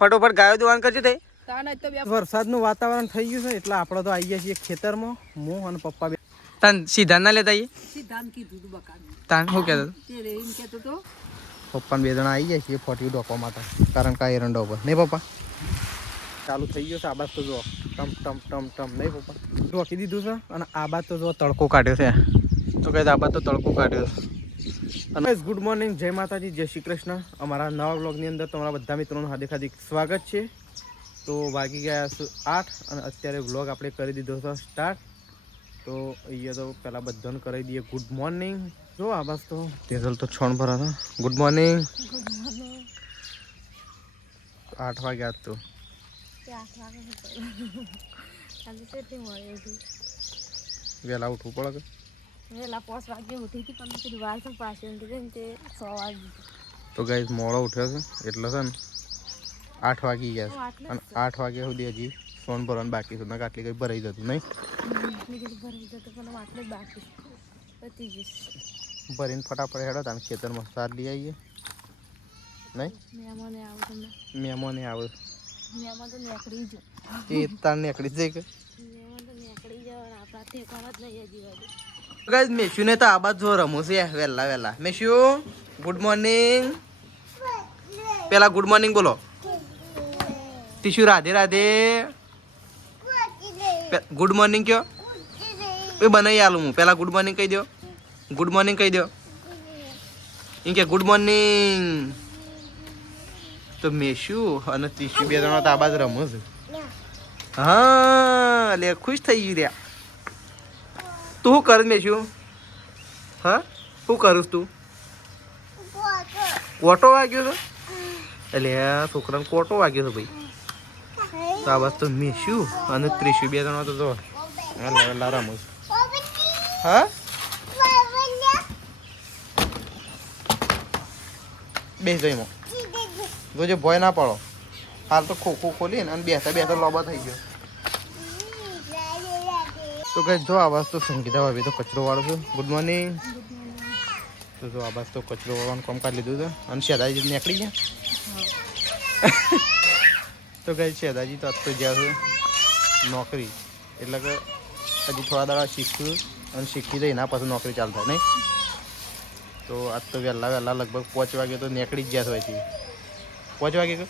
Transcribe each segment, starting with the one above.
ફટોફટ ગાયો દોવાન કરજો તે વરસાદનું વાતાવરણ થઈ ગયું છે એટલે આપણે તો આવી ગયા છીએ ખેતરમાં હું અને પપ્પા બે તાન સીધા ના લેતા આઈએ સિદ્ધાંત કીધું તું બકાનું તાન શું કહેતો તે રેમ કહેતો તો પપ્પા બે જણા આવી જાય છીએ ફોટી ડોકવા માટે કારણ કે એરંડા ઉપર નહીં પપ્પા ચાલુ થઈ ગયો છે આ બાદ તો જો ટમ ટમ ટમ ટમ નહીં પપ્પા ડોકી દીધું છે અને આ બાદ તો જો તડકો કાઢ્યો છે તો કહે આ બાદ તો તડકો કાઢ્યો છે અને ગુડ મોર્નિંગ જય માતાજી જય શ્રી કૃષ્ણ અમારા નવા બ્લોગની અંદર તમારા બધા મિત્રોનું હાર્દિક હાર્દિક સ્વાગત છે તો વાગી ગયા 8 અને અત્યારે બ્લોગ આપણે કરી દીધો છે સ્ટાર્ટ તો અહીંયા તો પહેલાં બધાને કરી દઈએ ગુડ મોર્નિંગ જો આ બસ તો તેજલ તો છોણ ભરા હતા ગુડ મોર્નિંગ 8 વાગ્યા તો વહેલા ઉઠવું પડે વેલા 5 વાગે ઉઠી હતી પણ કીધું વાર છે પાછી તે 6 વાગે તો ગાઈસ મોડો ઉઠ્યો છે એટલે છે ને 8 વાગી ગયા અને 8 વાગ્યા સુધી હજી સોન ભરવાનું બાકી છે ને આટલી કઈ ભરાઈ જતું નહીં ભરીને ફટાફટ હેડો તાને ખેતરમાં સાર લઈ આવીએ નહીં મહેમાને આવે એ તાર નીકળી જાય કે ગાઈસ મેશુ ને તો આ બાદ જો રમું છે વહેલા વહેલા મેશુ ગુડ મોર્નિંગ પેલા ગુડ મોર્નિંગ બોલો ટીશુ રાધે રાધે ગુડ મોર્નિંગ કયો એ બનાવી આલું હું પેલા ગુડ મોર્નિંગ કહી દો ગુડ મોર્નિંગ કહી દો એમ કે ગુડ મોર્નિંગ તો મેશુ અને ટીશુ બે જણા તો આ બાદ રમું છે હા એટલે ખુશ થઈ ગયું રહ્યા તું શું કર મેશુ હા શું કરું તું કોટો વાગ્યો છો એટલે છોકરાને કોટો વાગ્યો છે ભાઈ તો આ બસ તો મેશુ અને ત્રીસુ બે જણા તો જો રમું હા બેસ જો એમાં જોજે ભય ના પડો હાલ તો ખોખો ખોલી ને અને બેસતા બેસતા લોબા થઈ ગયો તો કઈ જો આવાજ તો સંગીતા ભાભી તો કચરો વાળો છું ગુડ મોર્નિંગ તો જો આવાજ તો કચરો વાળવાનું કામ કાઢી લીધું છે અને શેદાજી નીકળી ગયા તો કઈ શેદાજી તો આજ તો જ્યાં છે નોકરી એટલે કે હજી થોડા દાડા શીખ્યું અને શીખી દઈ એના પછી નોકરી ચાલુ થાય નહીં તો આજ તો વહેલા વહેલા લગભગ 5 વાગે તો નીકળી જ ગયા હોય છે 5 વાગે કે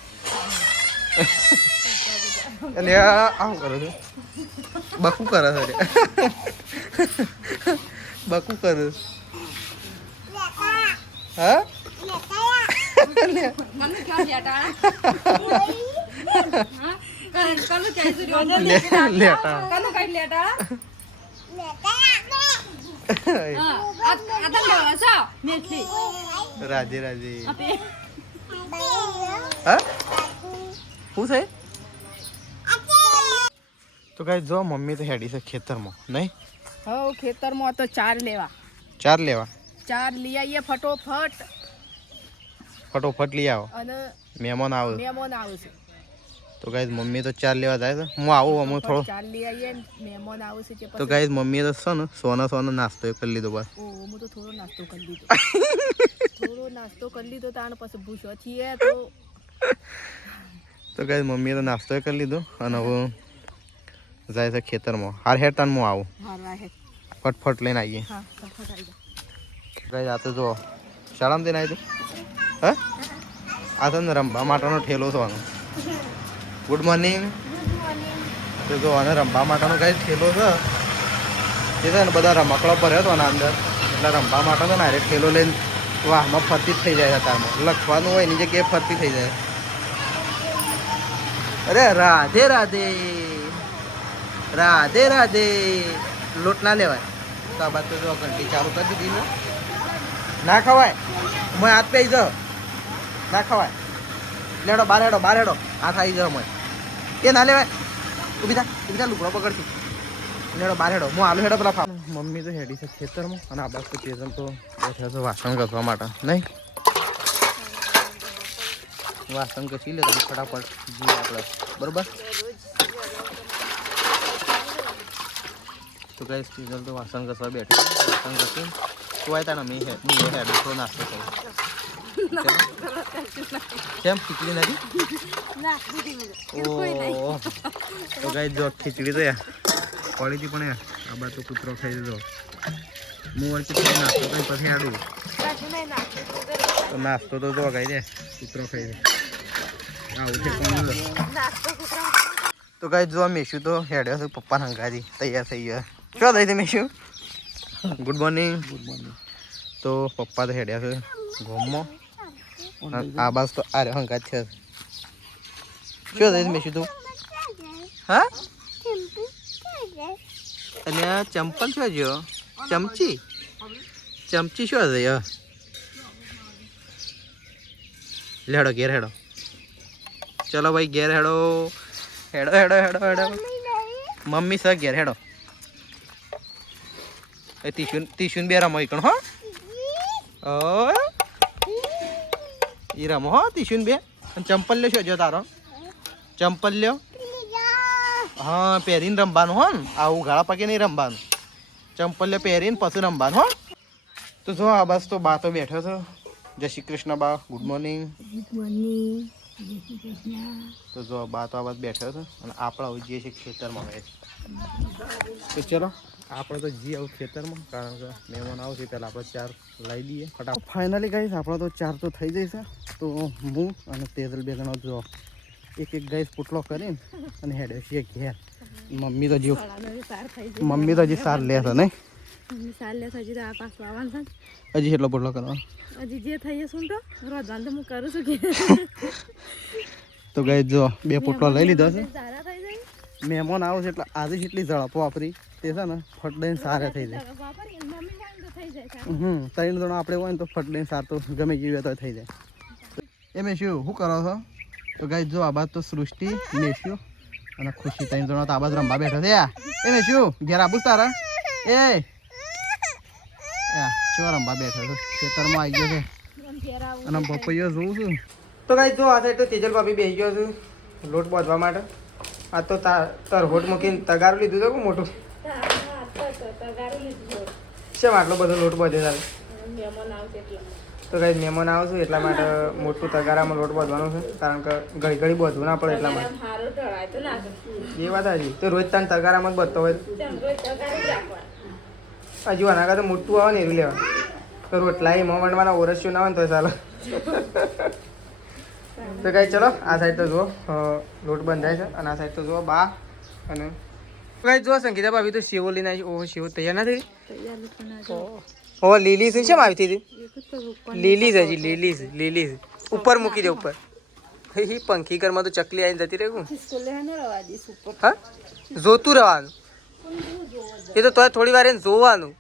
એટલે આવું કરે છે બકુ કરે છે બકુ કરે હા રાધે રાધે હા શું છે તો કઈ જો મમ્મી તો હેડી છે ખેતરમાં નહીં હવ ખેતરમાં તો 4 લેવા 4 લેવા 4 લઈ આવીએ ફટોફટ લઈ આવો અને મહેમાન આવે છે તો ગાઈસ મમ્મી તો 4 લેવા જાય છે હું આવું અમુક થોડો 4 લઈ આવીએ મહેમાન આવશે કે તો ગાઈસ મમ્મીએ તો છે ને સોનો નાસ્તો કરી લીધો બસ હું તો થોડો નાસ્તો કરી લીધો તાણ પછી ભૂસો છીએ તો ગાઈસ મમ્મીએ તો નાસ્તો કરી લીધો અને હવે જાય છે ખેતરમાં હાર હેડ તાન હું આવું ફટફટ લઈને આવીએ ગાઈસ આ તો જો શાળામાં જઈને આવી હા આ તો ને રમવા માટેનો ઠેલો છે આનો ગુડ મોર્નિંગ તો જો આને રમવા માટેનો ગાઈસ ઠેલો છે એ છે ને બધા રમકડા ભર્યો હતો આના અંદર એટલે રમવા માટે તો ને ઠેલો લઈને વાહમાં ફરતી જ થઈ જાય તારમાં લખવાનું હોય એની જગ્યાએ ફરતી થઈ જાય અરે રાધે રાધે રાધે રાધે લોટ ના લેવાય તો આ બાદ તો જો ઘંટી ચાલુ કરી દીધી ને ના ખવાય મેં હાથ પે જાઓ ના ખવાય લેડો બાર હેડો હાથ આવી જાઓ મેં એ ના લેવાય ઊભી થા લુગડો પકડશું લેડો બાર હેડો હું આલુ હેડો પેલા મમ્મી તો હેડી છે ખેતરમાં અને આ બાદ તો તેજલ તો બેઠા છે વાસણ ઘસવા માટે નહીં વાસણ ઘસી લે ફટાફટ જઈએ આપણે બરોબર તો ગાઈસ તેજલ તો વાસણ ઘસવા બેઠી વાસણ ઘસી તો આય તાને મેં થોડો નાસ્તો કર્યો કેમ ખીચડી નથી ના દીધી મને કોઈ નહીં ઓહ તો ગાઈ જો ખીચડી તો યાર પડી હતી પણ યાર આ બાર તો કૂતરો ખાઈ દીધો હું વચ્ચે થોડી નાસ્તો કરી પછી આડું કાઢું નહીં નાખું તો નાસ્તો તો જો ગાઈ દે કૂતરો ખાઈ દે આવું છે કોણ નાસ્તો કુતરા તો ગાઈ જો મેશું તો હેડ્યો છે પપ્પા હંગાજી તૈયાર થઈ ગયા શું થઈ છે મેશું ગુડ મોર્નિંગ તો પપ્પા તો હેડ્યા છે ગોમમાં આ બાસ તો આરે હંગાત છે શું થઈ છે મેશું તું હા અને આ ચંપલ શું જો ચમચી ચમચી શું છે યાર હેડો ઘેર હેડો ચલો ભાઈ ઘેર હેડો હેડો હેડો હેડો હેડો મમ્મી સર ઘેર હેડો એ તીશુન બે રમો કણ હો એ રમો હો તીશુન બે ચંપલ લ્યો શું જો તારો ચંપલ લ્યો હા પહેરીને રમવાનું હો ને આવું ગાળા પગે નહીં રમવાનું ચંપલ લ્યો પહેરીને પછી રમવાનું હો તો જો આ બસ તો બા તો બેઠો છો જય શ્રી કૃષ્ણ બા ગુડ મોર્નિંગ તો જો બા તો આ બસ બેઠો છે અને આપણે હવે જઈએ છીએ ખેતરમાં ગયે તો ચલો આપણે તો જઈએ આવું ખેતરમાં કારણ કે મહેમાન આવશે પહેલાં આપણે ચાર લાવી દઈએ ફટાફટ ફાઇનલી ગાઈશ આપણે તો ચાર તો થઈ જશે તો હું અને તેજલ બે જણા જો એક ગાઈશ પોટલો કરીને અને હેડે છીએ ઘેર મમ્મી તો હજી સાર લે છે નહીં ચાલે હજી તો આ પાસ વાવવાનું છે હજી કેટલો પોટલો કરવાનો હજી જે થઈ જશે તો રોજવાનું તો હું કરું છું કે તો ગાઈશ જો બે પોટલો લઈ લીધો છે સારા થઈ જાય મહેમાન આવે છે એટલે આજે જેટલી ઝડપો વાપરી તે છે ને ફટ દઈને સારા થઈ જાય વાપરી મમ્મી જાય તો થઈ જાય ત્રણ જણા આપણે હોય ને તો ફટ દઈને સાર તો ગમે જેવી તો થઈ જાય એમ શું કરો છો તો ગાઈસ જો આ બાદ તો સૃષ્ટિ મેશ્યું અને ખુશી ત્રણ જણા તો આ બાદ રમવા બેઠા છે એમ શું ઘેર આબુ તારા એ ચો રમવા બેઠો છે ખેતરમાં આવી ગયો છે અને પપૈયો જોઉં છું તો ગાઈસ જો આ સાઈડ તો તેજલ ભાભી બેસી ગયો છું લોટ બાંધવા માટે આ તો તાર હોટ મૂકીને તગારું લીધું છે મોટું શેમ આટલો બધો લોટ બધે ચાલે તો કઈ મહેમાન આવશે એટલા માટે મોટું તગારામાં લોટ બાંધવાનો છે કારણ કે ઘડી ઘડી બાંધવું ના પડે એટલા માટે એ વાત હાજી તો રોજ તાન તગારામાં જ બાંધતો હોય હજુ આના કરતાં મોટું આવે ને એવું લેવા તો રોટલા એમાં વણવાના ઓરસ્યું ના હોય ને તો ચાલો તો કઈ ચલો આ સાઈડ તો જુઓ લોટ બંધાય છે અને આ સાઈડ તો જુઓ બા અને કઈ જુઓ સંગીતા ભાભી તો શેવો લઈને આવી ઓહો શેવો તૈયાર ના થઈ ઓ લીલી છે કેમ આવી હતી લીલી જ હજી લીલી ઉપર મૂકી દે ઉપર પંખી ઘરમાં તો ચકલી આવીને જતી રહી હા જોતું રહેવાનું એ તો થોડી વાર એને જોવાનું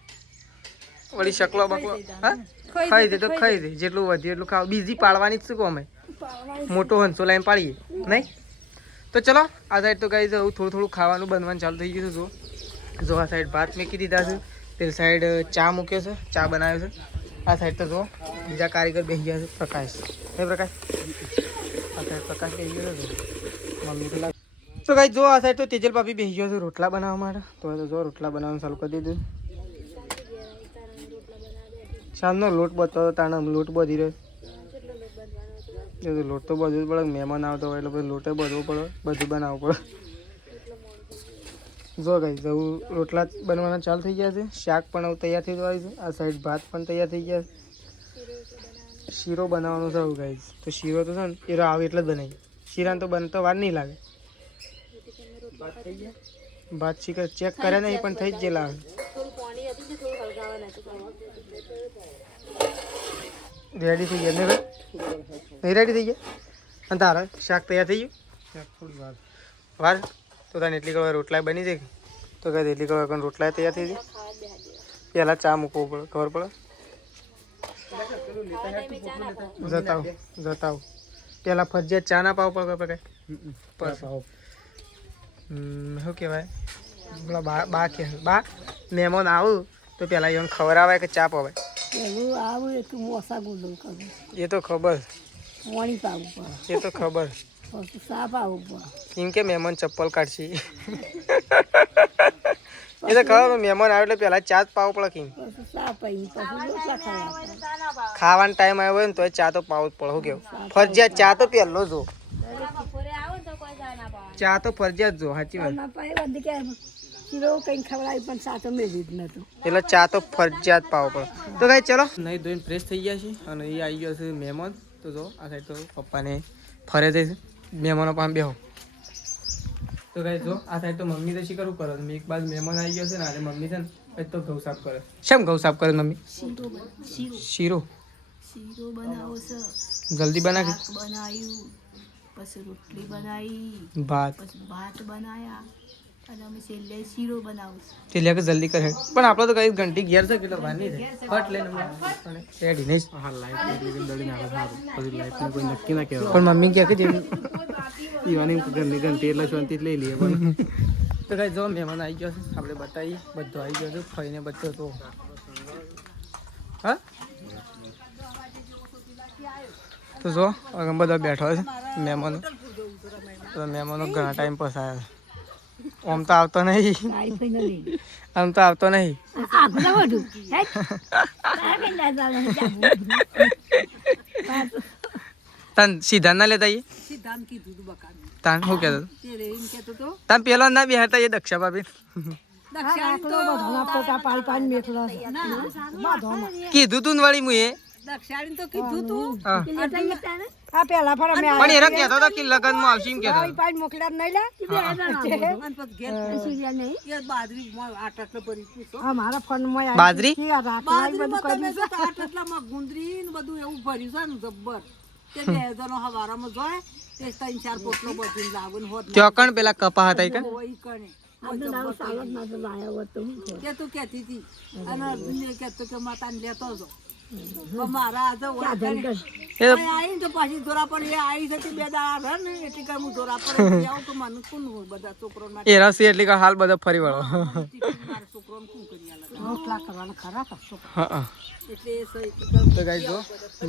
વળી શકલો બકલો હા ખાઈ દે તો ખાઈ દે જેટલું વધ્યું એટલું ખાવ બીજી પાડવાની જ શું કહો અમે મોટો હંસો લાઈન પાડીએ નહીં તો ચલો આ સાઈડ તો ગાઈસ થોડું થોડું ખાવાનું બનવાનું ચાલુ થઈ ગયું છે જો આ સાઈડ ભાત મૂકી દીધા છે પેલી સાઈડ ચા મૂક્યો છે ચા બનાવ્યો છે આ સાઈડ તો જો બીજા કારીગર બેસી ગયા છે પ્રકાશ હે પ્રકાશ આ સાઈડ પ્રકાશ બેસી ગયો છે મમ્મી પેલા તો ગાઈસ જો આ સાઈડ તો તેજલ ભાભી બેસી ગયો છે રોટલા બનાવવા માટે તો જો રોટલા બનાવવાનું ચાલુ કરી દીધું સાંજનો લોટ બતાવો તાણે લોટ બધી રહ્યો લોટ તો બધું જ પડે મહેમાન આવતો હોય એટલે પછી લોટે બધવું પડે બધું બનાવવું પડે જો ગઈ જવું રોટલા બનવાના ચાલુ થઈ ગયા છે શાક પણ હવે તૈયાર થઈ જવાનું છે આ સાઈડ ભાત પણ તૈયાર થઈ ગયા છે શીરો બનાવવાનો છે હવે ગાઈસ તો શીરો તો છે ને એ આવે એટલે જ બનાવી શીરાને તો બનતો વાર નહીં લાગે ભાત શીખર ચેક કરે નહીં પણ થઈ જ ગયેલા રેડી થઈ ગયા ને નહીં રેડી થઈ ગયા અને તારા શાક તૈયાર થઈ ગયું વાર તો તને એટલી કળવા રોટલા બની જાય તો કહે એટલી કળવા રોટલા તૈયાર થઈ જાય પહેલાં ચા મૂકવો પડે ખબર પડે જતાવ પહેલાં ફરજિયાત ચા ના પાવ પડે શું કહેવાય પેલા બા કે બા મહેમાન આવું તો પહેલાં એને ખબર આવે કે ચા પવાય એ તો ખબર એ તો ખબર કેમ કે મહેમાન ચપ્પલ કાઢશે એ તો ખબર મહેમાન આવે એટલે પેલા ચા જ પાવો પડે કે પછી ચા પી પછી રોટલા ખાવા ખાવાનો ટાઈમ આવ્યો હોય ને તો ચા તો પાવો જ પડે શું કેવું ફરજિયાત ચા તો પહેલો જો બપોરે આવો તો કોઈ જા ના પાવા. ચા તો ફરજિયાત જો સાચી વાત ના પાય વધી કે શીરો કઈ ખવડાવી પણ સાચો મેળવી જ નતો એટલે ચા તો ફરજિયાત પાવો પડે તો કઈ ચલો નહીં ધોઈને ફ્રેશ થઈ ગયા છે અને એ આવી ગયો છે મહેમાન તો જો આ સાઈડ તો પપ્પાને ફરે છે મહેમાનો પાસે બેહો તો કઈ જો આ સાઈડ તો મમ્મી તો શી કરવું કરે એક બાજુ મહેમાન આવી ગયો છે ને આજે મમ્મી છે ને પછી તો ઘઉં સાફ કરે શેમ ઘઉં સાફ કરે મમ્મી શીરો શીરો બનાવો છે જલ્દી બનાવી શાક બનાવ્યું પછી રોટલી બનાવી ભાત પછી ભાત બનાયા અને અમે છેલ્લે શીરો બનાવું તે લે કે જલ્દી કરે પણ આપણે તો કઈ ઘંટી ઘેર છે કેટલો વાર નહીં થાય ફટ લઈને રેડી નહીં હા લાઈટ એટલી દળી નાખે સારું પછી લાઈટનું કોઈ નક્કી ના કહેવાય પણ મમ્મી કહે કે જે ઈવાની ઘરની ઘંટી એટલે શાંતિ જ લઈ લઈએ પણ તો કઈ જો મહેમાન આવી ગયો છે આપણે બતાવીએ બધો આવી ગયો છે ફઈને બધો તો હા તો જો હવે બધા બેઠો છે મહેમાનો તો મહેમાનો ઘણા ટાઈમ પછી આવ્યા છે આમ તો આવતો નહીં આમ તો આવતો નહીં તન સીધા ના લેતા આઈએ સિદ્ધાંત કીધું તું બકાનું તાન શું કહેતો તે રે એમ કહેતો તો તાન પેલો ના બેહતા એ દક્ષા ભાભી કીધું તું ને વળી મુએ દક્ષાણી તો કીધું તું હા. આ પેલા ફર અમે પણ એનો કહેતો હતો કે લગન માં આવશે એમ કહેતો હતો. પાઈ મોકલ્યા નહીં લા બાજરી આટલા ભરી પૂછો મારા ફોન માં બાજરી આટલામાં ગુંદરી ને બધું એવું ભર્યું છે ને જબ્બર તે બે જણો હવારામાં જોય તે 3-4 પોટલો બધું લાવું હોત ચોકણ પેલા કપા હતા ઈ કણ? હોય કણે કે તું કહેતી હતી અને અર્જુનને કહેતો કે માતાને લેતો જો પણ મારા આજે એ તો આવીને તો પાછી ધોરા પણ એ આવી હતી 2 દાડા રહે ને એટલે કઈ હું ધોરા પર આવું તો મને કોણ હોય બધા છોકરો માટે એ રસી એટલી કે હાલ બધા ફરી વળો મારા છોકરોને શું કરી આલે રોટલા કરવાના ખરા કરશો હા એટલે એ સહી તો ગાઈસ જો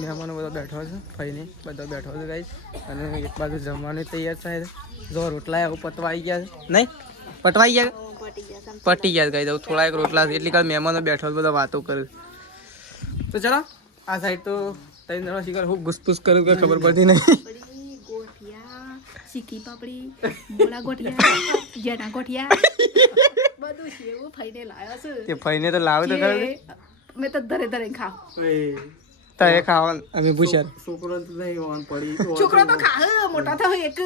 મહેમાનો બધા બેઠો છે ફઈને બધા બેઠો છે ગાઈસ અને એક બાજુ જમવાનું તૈયાર છે જો રોટલા એવું પતવા આવી ગયા છે નહીં પટવાઈ ગયા પટી ગયા ગાઈસ હવે થોડા એક રોટલા છે એટલી કાલ મહેમાનો બેઠો છે બધા વાતો કરે તો ચલો આ સાઈડ તો ત્રણ જણા શીખર હું ઘુસપુસ કરું કે ખબર પડતી નહીં ગોઠિયા શીખી પાપડી મોળા ગોઠિયા જેના ગોઠિયા બધું છે એવું ફઈને લાવ્યા છે તે ફઈને તો લાવે તો ખરું મેં તો ધરે ધરે ખાવ તો એ ખાવાનું અમે પૂછ્યા છોકરો તો નહીં હોવાનું પડી છોકરો તો ખા મોટા થાય એક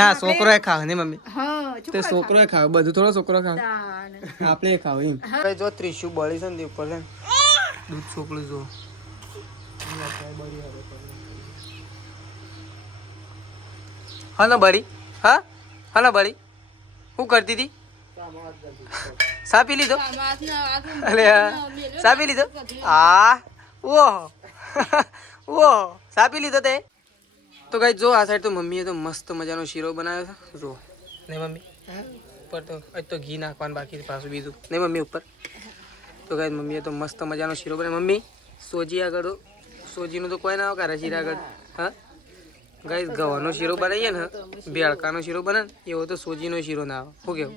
ના છોકરો એ ખાવે ને મમ્મી હા તે છોકરો એ ખાવે બધું થોડો છોકરો ખાવે તાણ આપણે એ ખાવ એમ જો ત્રીસું બળી છે ને ઉપર છે ને દૂધ છોકરું જો હા ને બળી હા ને બળી શું કરતી હતી સા પી લીધો અરે સા પી લીધો હા ઓહો ઓહો સા પી લીધો તે તો કઈ જો આ સાઈડ તો મમ્મીએ તો મસ્ત મજાનો શીરો બનાવ્યો છે જો નહીં મમ્મી ઉપર તો આજ તો ઘી નાખવાનું બાકી છે પાછું બીજું નહીં મમ્મી ઉપર તો કઈ મમ્મીએ તો મસ્ત મજાનો શીરો બનાવ્યો મમ્મી સોજી આગળ સોજીનું તો કોઈ ના આવે કારા શીરા આગળ હા ગાઈસ ગવાનો શીરો બનાવીએ ને બેળકાનો શીરો બને ને એવો તો સોજીનો શીરો ના આવે શું કેવું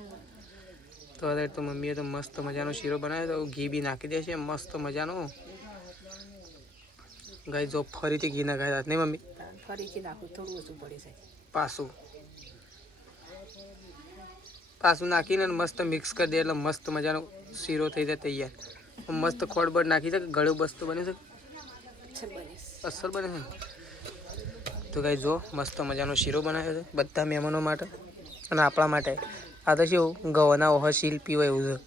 તો અત્યારે તો મમ્મીએ તો મસ્ત મજાનો શીરો બનાવ્યો તો ઘી બી નાખી દે છે મસ્ત મજાનો ગાઈસ જો ફરીથી ઘી નાખાય નહીં મમ્મી ફરીથી નાખું થોડું ઓછું પડી જાય પાછું નાખીને મસ્ત મિક્સ કરી દે એટલે મસ્ત મજાનો શીરો થઈ જાય તૈયાર મસ્ત ખોડબડ નાખી છે ગળ્યું બસ્તું બની છે અસર બને છે તો કઈ જો મસ્ત મજાનો શીરો બનાવ્યો છે બધા મહેમાનો માટે અને આપણા માટે આ તો શું ગવાના ઓહ શીલ પીવાય એવું છે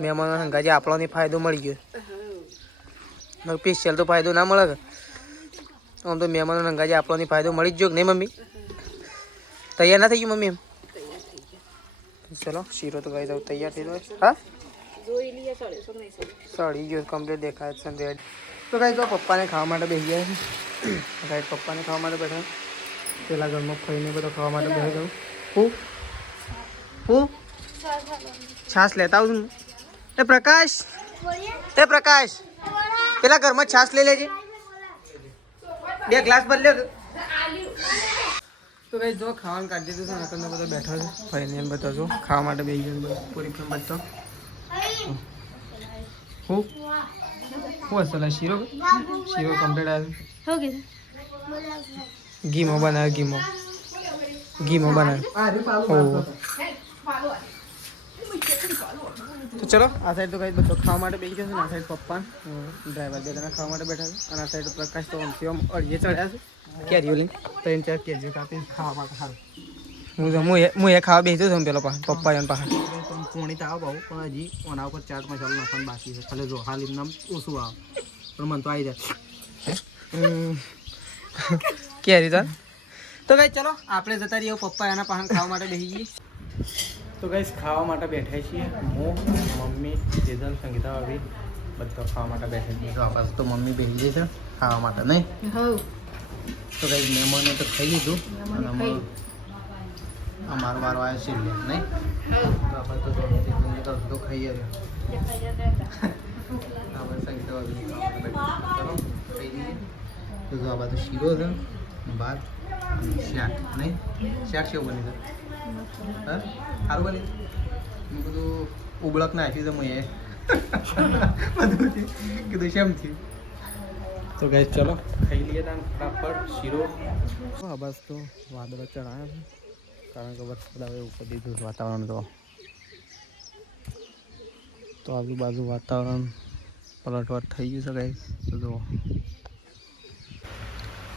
મહેમાનો હંગાજે આપણને ફાયદો મળી ગયો સ્પેશિયલ તો ફાયદો ના મળે કે આમ તો મહેમાનો હંગાજે આપણને ફાયદો મળી જ ગયો કે નહીં મમ્મી તૈયાર ના થઈ ગયું મમ્મી એમ ચલો શીરો તો ગાઈ દઉં તૈયાર થઈ ગયો હા સળી ગયો કમ્પ્લીટ દેખાય છે રેડ તો ગાઈ તો પપ્પાને ખાવા માટે બેસી ગયા છે ગાઈ પપ્પાને ખાવા માટે બેઠા પેલા ઘરમાં ફઈને બધો ખાવા માટે બેસી જાઉં હું છાશ લેતા આવું છું એ પ્રકાશ પેલા ઘરમાં છાશ લઈ લેજે 2 ગ્લાસ બદલ્યો તો તો કઈ જો ખાવાનું કાઢી દીધું છે નકર બધા બેઠા છે ફાઈને એમ બતાવજો ખાવા માટે બેસી ગયો પૂરી ફ્રેમ બચતો હું હશે શીરો કમ્પ્લીટ આવ્યો ઘીમાં બનાવ્યો ઘીમાં બનાવ્યો તો ચલો આ સાઈડ તો કઈ બધો ખાવા માટે બેસી ગયો છે ને આ સાઈડ પપ્પા ડ્રાઈવર બે જણા ખાવા માટે બેઠા છે અને આ સાઈડ પ્રકાશ તો આમ અડીએ ચડ્યા છે કેરીઓ લઈને 3-4 કેરીઓ કાપીને ખાવા માટે સારું હું એ ખાવા બેસી છું પેલો પપ્પા એમ પાસે પોણી તો આવો બહુ પણ હજી ઓના ઉપર ચાટ મસાલો નાખવાનું બાકી છે ખાલી જો હાલ એમને ઓછું આવે પણ મને તો આવી જાય કેરી તો કઈ ચલો આપણે જતા રહીએ પપ્પા એના પાસે ખાવા માટે બેસી જઈએ તો ગાઈસ ખાવા માટે બેઠા છીએ હું મમ્મી જેદલ સંગીતા ભાભી બધા ખાવા માટે બેઠા છીએ તો પાછું તો મમ્મી બેસી જઈ છે ખાવા માટે નહીં તો ગાઈસ મહેમાનો તો ખાઈ લીધું અને અમારો વારો આવ્યો છે નહીં તો આપણે તો ખાઈએ આપણે સંગીતા ભાભી ચલો ખાઈ લઈએ તો જો આ બધું શીરો છે ભાત શાક નહીં શાક કેવું બની છે હા સારું બની મેં બધું ઉબળક નાખ્યું છે મેં બધું કીધું શેમથી તો ગાઈસ ચલો ખાઈ લઈએ ત્યાં ફટાફટ શીરો હા બસ તો વાદળો ચડાયા છે કારણ કે વરસાદ આવે એવું કરી દીધું વાતાવરણ તો આજુબાજુ વાતાવરણ પલટવાર થઈ ગયું છે ગાઈસ તો જો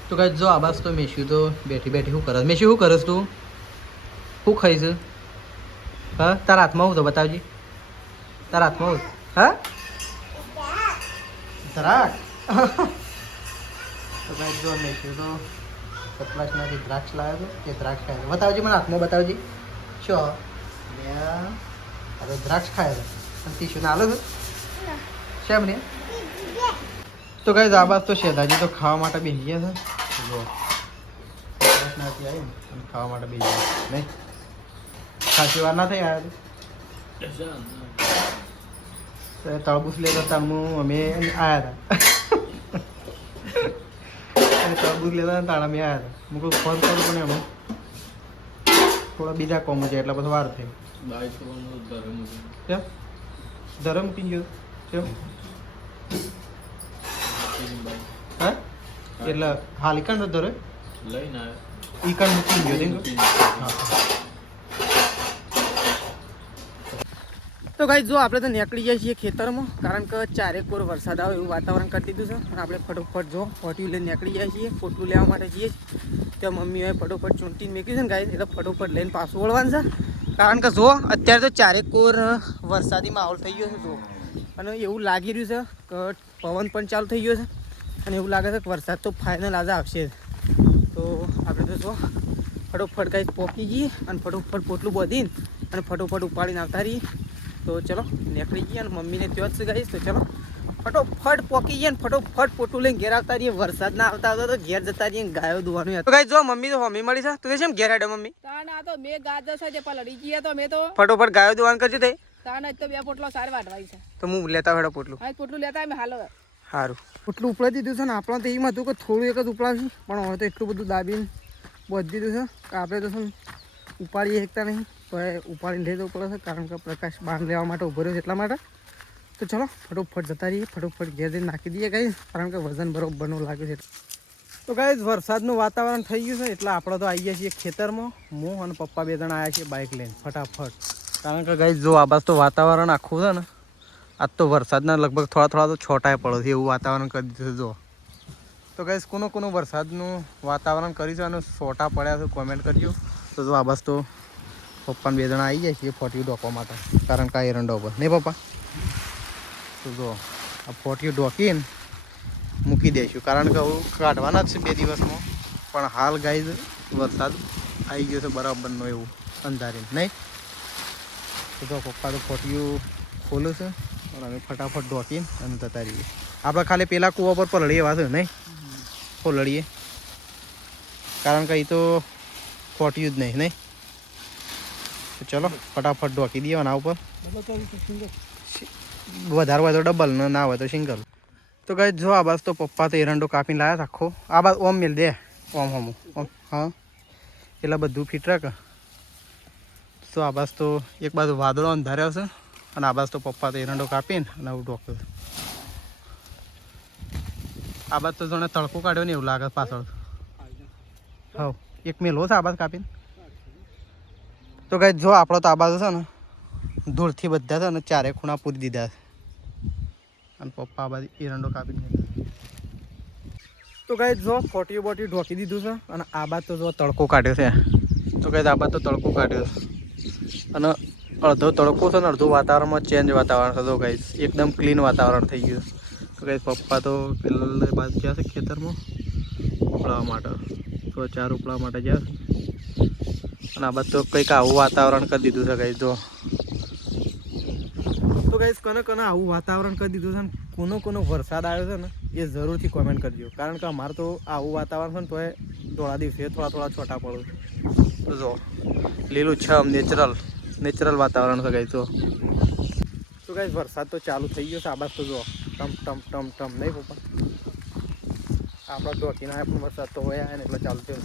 તો ગાઈસ જો આબાસ તો મેશ્યુ તો બેઠી શું કરસ મેશ્યુ શું કરસ તું શું ખાઈશ હા તારા હાથમાં હું તો બતાવજી તારા હાથમાં હું હા દ્રાક્ષ તો ગાઈસ જો મેશ્યુ તો કપલાસમાંથી દ્રાક્ષ લાવ્યો હતો કે દ્રાક્ષ ખાય બતાવજી મને હાથમાં બતાવજી શું હવે દ્રાક્ષ ખાય છે અને ટીશ્યુ ના હાલો છે શેમ ને તો ગાઈસ આબાસ તો શેદાજી તો ખાવા માટે બેસી ગયા છે જો નથી આવી અને ખાવા માટે બેસી ગયા નહીં ખાસી વાર ના થઈ આવ્યા તળબૂચ લેતા હતા અમે આવ્યા હતા તળબૂચ લેતા તાણા અમે આવ્યા હતા હું કોઈ ફોન કરું પણ એમાં થોડા બીજા કોમ છે એટલે પછી વાર થઈ ધરમ પી ગયો કેમ હા એટલે હાલ ઈકણ તો ધરે લઈને આવ્યો ઈકણ મૂકી ગયો હા તો ગાઈસ જો આપણે તો નીકળી જાય છીએ ખેતરમાં કારણ કે ચારેક કોર વરસાદ આવે એવું વાતાવરણ કરી દીધું છે અને આપણે ફટોફટ જો પોટ્યું લઈને નીકળી જાય છીએ પોટલું લેવા માટે જઈએ ત્યાં મમ્મીએ ફટોફટ ચૂંટીને મેક્યું છે ને ગાઈસ એટલે ફટોફટ લઈને પાછું વળવાનું છે કારણ કે જો અત્યારે તો ચારેક કોર વરસાદી માહોલ થઈ ગયો છે જો અને એવું લાગી રહ્યું છે કે પવન પણ ચાલુ થઈ ગયો છે અને એવું લાગે છે કે વરસાદ તો ફાઇનલ આજે આવશે તો આપણે તો જો ફટોફટ ગાઈસ પહોંચી જઈએ અને ફટોફટ પોટલું બાંધીને અને ફટોફટ ઉપાડીને આવતા રહીએ તો ચલો નીકળી જઈએ અને મમ્મીને ત્યાં જ ગાઈશ તો ચલો ફટોફટ પોકી જઈએ ને ફટોફટ પોટું લઈને ઘેર આવતા રહીએ વરસાદ ના આવતા તો ઘેર જતા રહીએ ગાયો દુવાનું તો ગાઈસ જો મમ્મી તો મમ્મી મળી છે તું કેમ ઘેર આડે મમ્મી તાના તો મે ગાજર છે પર લડી ગયા તો મે તો ફટોફટ ગાયો દુવાન કરજો તે તાના તો બે પોટલો સાર વાટવાઈ છે તો હું લેતા વેડો પોટલું આ પોટલું લેતા મે હાલો સારું પોટલું ઉપલા દીધું છે ને આપણને તો એમ હતું કે થોડું એક જ ઉપલાવશું પણ હવે તો એટલું બધું દાબીને બોધી દીધું છે કે આપણે તો શું ઉપાડી શકતા નહીં તો એ ઉપાડીને લઈ જવું પડે છે કારણ કે પ્રકાશ બહાર લેવા માટે ઉભો રહ્યો છે એટલા માટે તો ચલો ફટોફટ જતા રહીએ ફટોફટ ઘેર જઈને નાખી દઈએ ગાઈસ કારણ કે વજન બરોબરનું લાગે છે તો ગાઈસ વરસાદનું વાતાવરણ થઈ ગયું છે એટલે આપણે તો આવી ગયા છીએ ખેતરમાં હું અને પપ્પા બે જણા આવ્યા છીએ બાઇક લઈને ફટાફટ કારણ કે ગાઈસ જો આ બાજુ તો વાતાવરણ આખું છે ને આજ તો વરસાદના લગભગ થોડા તો છોટાએ પડે છે એવું વાતાવરણ કરી દીધું જો તો ગાઈસ કોનું વરસાદનું વાતાવરણ કર્યું છે અને છોટા પડ્યા છે કોમેન્ટ કરજો તો જો આ બાજુ તો પપ્પાને બે જણા આવી જાય છે ફોટીયું ડોકવા માટે કારણ કે આ એરંડા ઉપર નહીં પપ્પા તો જો આ ફોટીયું ડોકીને મૂકી દઈશું કારણ કે હું કાઢવાના જ છે 2 દિવસમાં પણ હાલ ગાઈઝ વરસાદ આવી ગયો છે બરાબરનો એવું અંધારીને નહીં તો જો પપ્પા તો ફોટીયું ખોલું છે અને અમે ફટાફટ ડોકીને અને જતા રહીએ આપણે ખાલી પેલા કૂવા પર પલળીએ વાત નહીં પલળીએ કારણ કે એ તો ફોટીયું જ નહીં તો ચલો ફટાફટ ઢોકી દઈએ આના ઉપર વધારે હોય તો ડબલ ના હોય તો સિંગલ તો ગાઈસ જો આ બાજુ તો પપ્પા તો એરંડો કાપીને લાવ્યા આખો આ બાજુ ઓમ મિલ દે ઓમ હા એટલે બધું ફિટ રાખ. તો આબાસ તો એક બાજુ વાદળો અંધાર્યો છે અને આબાસ તો પપ્પા તો એરંડો કાપીને અને આવું ડોક્ટર આબાસ તો જોણે તડકો કાઢ્યો ને એવું લાગે પાછળ. હા એક મેલો છે આબાસ કાપીને. તો કઈ જો આપણો તો આબાસ છે ને ધૂળથી બધા છે ને ચારે ખૂણા પૂરી દીધા છે અને પપ્પા આ બાજુ એરંડો કાપીને. તો કઈ જો ફોટી બોટી ઢોકી દીધું છે અને આ બાદ તો જો તડકો કાઢ્યો છે. તો કઈ આ બાદ તો તડકો કાઢ્યો છે અને અડધો તડકો છે ને અડધું વાતાવરણમાં ચેન્જ વાતાવરણ છે. તો કઈ એકદમ ક્લીન વાતાવરણ થઈ ગયું. તો કઈ પપ્પા તો પેલા બાદ ગયા છે ખેતરમાં ઉપડાવવા માટે. તો ચાર ઉપડાવવા માટે ગયા છે અને આ બાદ તો કંઈક આવું વાતાવરણ કરી દીધું છે. કઈ જો તો કઈ કને આવું વાતાવરણ કરી દીધું છે ને કોનો વરસાદ આવ્યો છે ને એ જરૂરથી કોમેન્ટ કરજો. કારણ કે અમારે તો આવું વાતાવરણ છે ને તો એ થોડા દિવસે થોડા છોટા પડું. તો જો લીલુંછમ નેચરલ વાતાવરણ છે કઈ. તો કઈ વરસાદ તો ચાલુ થઈ ગયો છે. આ બાદ તો જો ટમ નહીં પપ્પા આપણા ઢોકીને આવ્યા પણ વરસાદ તો હોય ને એટલે ચાલુ થયો.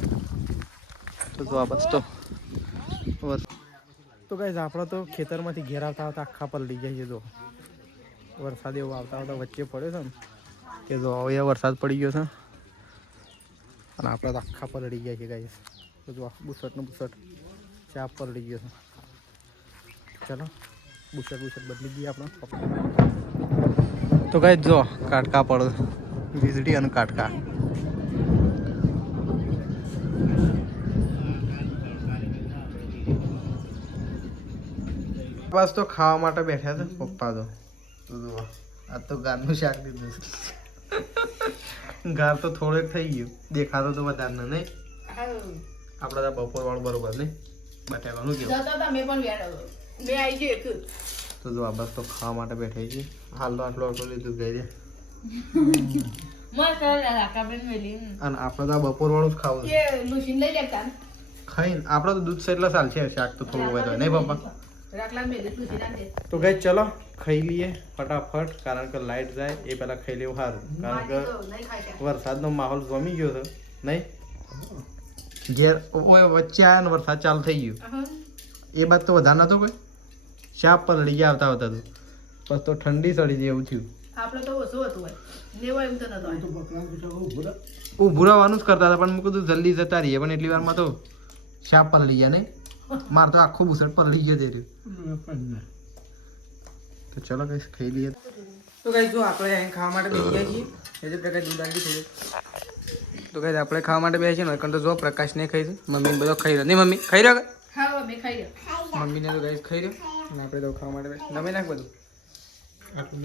તો જો આ બસ તો કઈ આપણે તો ખેતરમાંથી ઘેર આવતા આખા પલળી જાય છે. જો વરસાદ એવો આવતા વચ્ચે પડ્યો છે ને કે જો હવે વરસાદ પડી ગયો છે અને આપણે તો આખા પલળી ગયા છે ગાઈસ. તો જો બુસટ ચા પલળી ગયો છે. ચલો બુસટ બદલી દઈએ આપણે. તો ગાઈસ જો કાટકા પડે વીજળી અને કાટકા. બસ તો ખાવા માટે બેઠા છે પપ્પા તો. આ તો ગારનું શાક દીધું છે. ગાર તો થોડોક થઈ ગયું દેખાતો તો વધારે નહીં. આપણે તો બપોર વાળું બરોબર નહીં બટાકાનું કેવું. તો જો આ બસ તો ખાવા માટે બેઠા છે. હાલ તો આટલો લીધું ગઈ દે અને આપણે તો બપોર વાળું જ ખાવું ખાઈને આપણે તો દૂધ છે એટલે ચાલશે. શાક તો થોડું હોય તો નહીં પપ્પા. તો ગઈ ચલો ખાઈ લઈએ ફટાફટ કારણ કે લાઈટ જાય એ પહેલાં ખાઈ લેવું સારું. કારણ કે વરસાદનો માહોલ જમી ગયો છે નહીં ઘેર ઓય વચ્ચે આવ્યા ને વરસાદ ચાલુ થઈ ગયો એ બાદ તો વધારે નતો કોઈ શાપ પર લઈ ગયા આવતા તો બસ તો ઠંડી ચડી જાય એવું થયું. ઊભું રહેવાનું જ કરતા હતા પણ મેં કીધું જલ્દી જતા રહીએ પણ એટલી વારમાં તો શાપ પર લઈ ગયા નહીં. મારે તો આખું બુસટ પર લઈ ગયો તે રહ્યું. તો ચલો કઈ ખાઈ લઈએ. તો કઈ જો આપણે અહીં ખાવા માટે બેસી ગયા છીએ એ જ પ્રકારે દૂધ આવી થોડું. તો કઈ આપણે ખાવા માટે બેસીએ ને કારણ તો જો પ્રકાશ ને ખાઈ છે મમ્મી બધો ખાઈ રહ્યો નહીં. મમ્મી ખાઈ રહ્યો મમ્મીને તો ગઈ ખાઈ રહ્યો અને આપણે તો ખાવા માટે બેસી નમે નાખ બધું આટલું